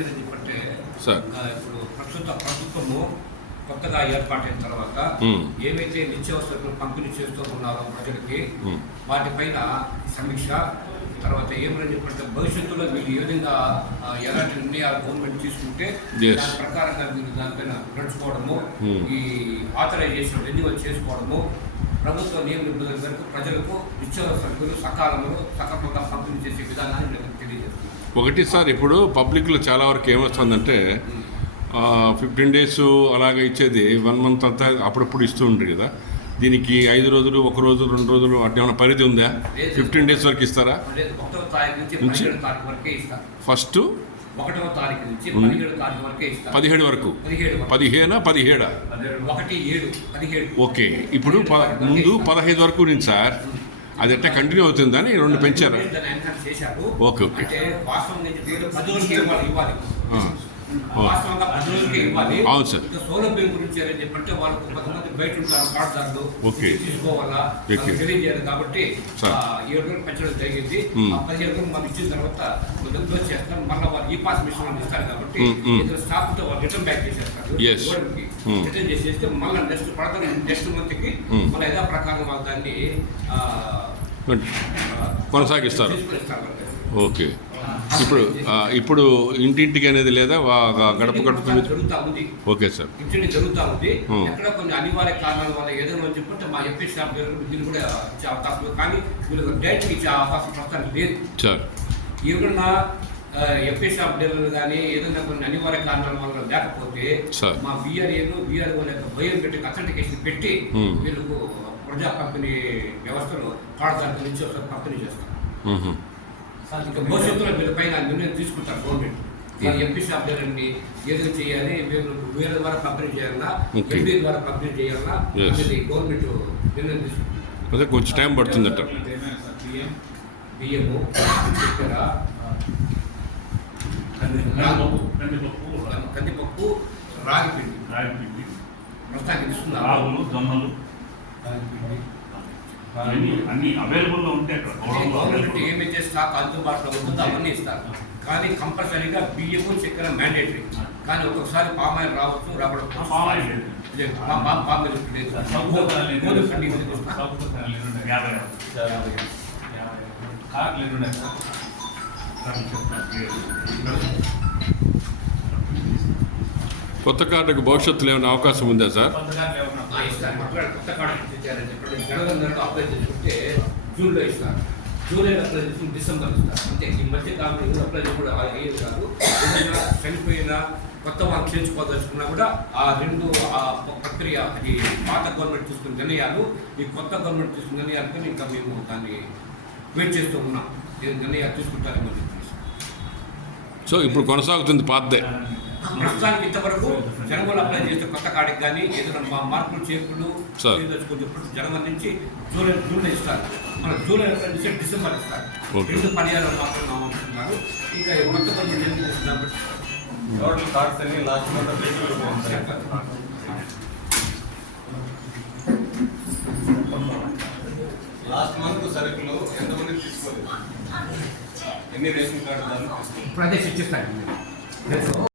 ఇప్పుడు ప్రస్తుత ప్రభుత్వము కొత్తగా ఏర్పాటైన తర్వాత ఏవైతే నిత్యావసరాలు పంపిణీ చేస్తూ ఉన్నారో ప్రజలకి వాటిపైన సమీక్ష తర్వాత ఏమైనా చెప్పంటే భవిష్యత్తులో మీరు ఏ విధంగా ఎలాంటి నిర్ణయాలు గవర్నమెంట్ తీసుకుంటే దాని ప్రకారంగా మీరు దానిపైన నడుచుకోవడము ఈ ఆథరైజేషన్ రెన్యువల్ చేసుకోవడము ప్రభుత్వ నియమ నిబంధనల మేరకు ప్రజలకు నిత్యావసరాలు సకాలంగా పంపిణీ చేసే విధానాన్ని నేను తెలియజేస్తున్నాను. ఒకటి సార్, ఇప్పుడు పబ్లిక్లో చాలా వరకు ఏమొస్తుందంటే 15 days అలాగే ఇచ్చేది 1 month అంతా అప్పుడప్పుడు ఇస్తూ ఉంటారు కదా. దీనికి 5 రోజులు, 1 రోజు, 2 రోజులు అట్లా ఏమైనా పరిధి ఉందా? 15 days వరకు ఇస్తారా? ఫస్ట్ 1వ తారీఖు నుంచి 17 వరకు 17 ఓకే. ఇప్పుడు ముందు 15 వరకు ఉంది సార్, అది ఎట్లా కంటిన్యూ అవుతుందని 2 పెంచారు. ఓకే ఓకే అవును సార్. సౌలభ్యం గురించి చెప్పంటే వాళ్ళు కొంతమంది బయట ఉంటారు పాటదారులు తీసుకోవాలా తెలియజేయాలి కాబట్టి 7 రోజులు పెంచడం జరిగింది. 15 రోజులు మనం ఇచ్చిన తర్వాత క్లోజ్ చేస్తాం. మళ్ళీ వాళ్ళు ఈ పాస్ మిషన్ ఇస్తారు కాబట్టి స్టాఫ్ తో వాళ్ళు రిటర్న్ బ్యాక్ చేసేస్తారు. రిటర్న్ చేసేస్తే మళ్ళీ నెక్స్ట్ మంత్ కి మళ్ళీ యథా ప్రకారం వాళ్ళు దాన్ని కొనసాగిస్తారు. ఓకే. ఇప్పుడు ఇంటింటికి అనేది లేదా గడప జరుగుతా ఉంది? ఓకే సార్, ఇంటిని జరుగుతూ ఉంది. ఎక్కడ కొన్ని అనివార్య కారణాల వల్ల ఏదైనా చెప్పంటే మా ఎంపీ స్టాఫ్ దీన్ని కూడా ఇచ్చే అవకాశం, కానీ వీళ్ళు డైరెక్ట్ ఇచ్చే అవకాశం ప్రస్తుతానికి లేదు సార్. ఏమన్నా ఎంపీ స్టాఫ్ డీలర్లు కానీ ఏదైనా కొన్ని అనివార్య కారణాల వల్ల లేకపోతే మా బీఆర్ఓ యొక్క భయం పెట్టి అథెంటికేషన్ పెట్టి వీళ్ళకు ప్రజా పంపిణీ వ్యవస్థలో పాఠశాల నుంచి పంపిణీ చేస్తారు. ఇంకా భవిష్యత్తులో వీళ్ళపైన నిర్ణయం తీసుకుంటారు గవర్నమెంట్. ఎంపీ స్టాఫ్ డీలర్ని ఏదైనా చేయాలి, వీళ్ళ ద్వారా పంపిణీ చేయాలన్నా, ఎంపీ ద్వారా పంపిణీ చేయాలన్నా గవర్నమెంట్ నిర్ణయం తీసుకుంటుంది. అదే కొంచెం టైం పడుతుందట. బియ్యము, చక్కెర, కందిపప్పు, రాగి పిండి ప్రస్తుతానికి ఇస్తున్నారు. అన్ని అవైలబుల్లో ఉంటే గవర్నమెంట్ ఏమైతే స్టాక్ అందుబాటులో ఉంటుందో అవన్నీ ఇస్తారు. కానీ కంపల్సరీగా బియ్యము, చక్కెర మ్యాండేటరీ. కానీ ఒక్కొక్కసారి పామాయిల్ రావచ్చు, రావడం కొత్త కార్డుకు భవిష్యత్తులో ఏమైనా అవకాశం ఉందా సార్? కొత్త కార్డు ఇచ్చారని చెప్పండి. జనవరి అప్లై చేసుకుంటే జూన్లో ఇస్తారు, జూలైలో అప్లై చేసుకుని డిసెంబర్ ఇస్తారు. అంతే. ఈ మధ్య కాలంలో అప్లై కూడా అయ్యేది కాదు. ఏదైనా చనిపోయినా కొత్త వాళ్ళు చేర్చుకోదలుచుకున్నా కూడా ఆ ప్రక్రియ అది పాత గవర్నమెంట్ తీసుకున్న నిర్ణయాలు, ఈ కొత్త గవర్నమెంట్ తీసుకున్న నిర్ణయాలతో ఇంకా మేము దాన్ని వెయిట్ చేస్తూ ఉన్నాం. నిర్ణయాలు తీసుకుంటారేమో చెప్పేసి. సో ఇప్పుడు కొనసాగుతుంది పాతదే. ప్రస్తుతానికి ఇంతవరకు జనవరి అప్లై చేస్తే కొత్త కార్డుకి కానీ ఏదైనా మార్పులు చేర్పులు జనవరి నుంచి జూలై ఇస్తారు. మన జూలై అప్లై చేస్తే డిసెంబర్ ఇస్తారు. 2 పర్యాలు మాత్రం నామంటున్నారు. ఇంకా కొత్త గవర్నమెంట్ లాస్ట్ మంత్ సరుకులు ఎంతమంది తీసుకోలేదు? ఎన్ని రేషన్ కార్డు ప్రదేశ్ ఇచ్చిస్తారు.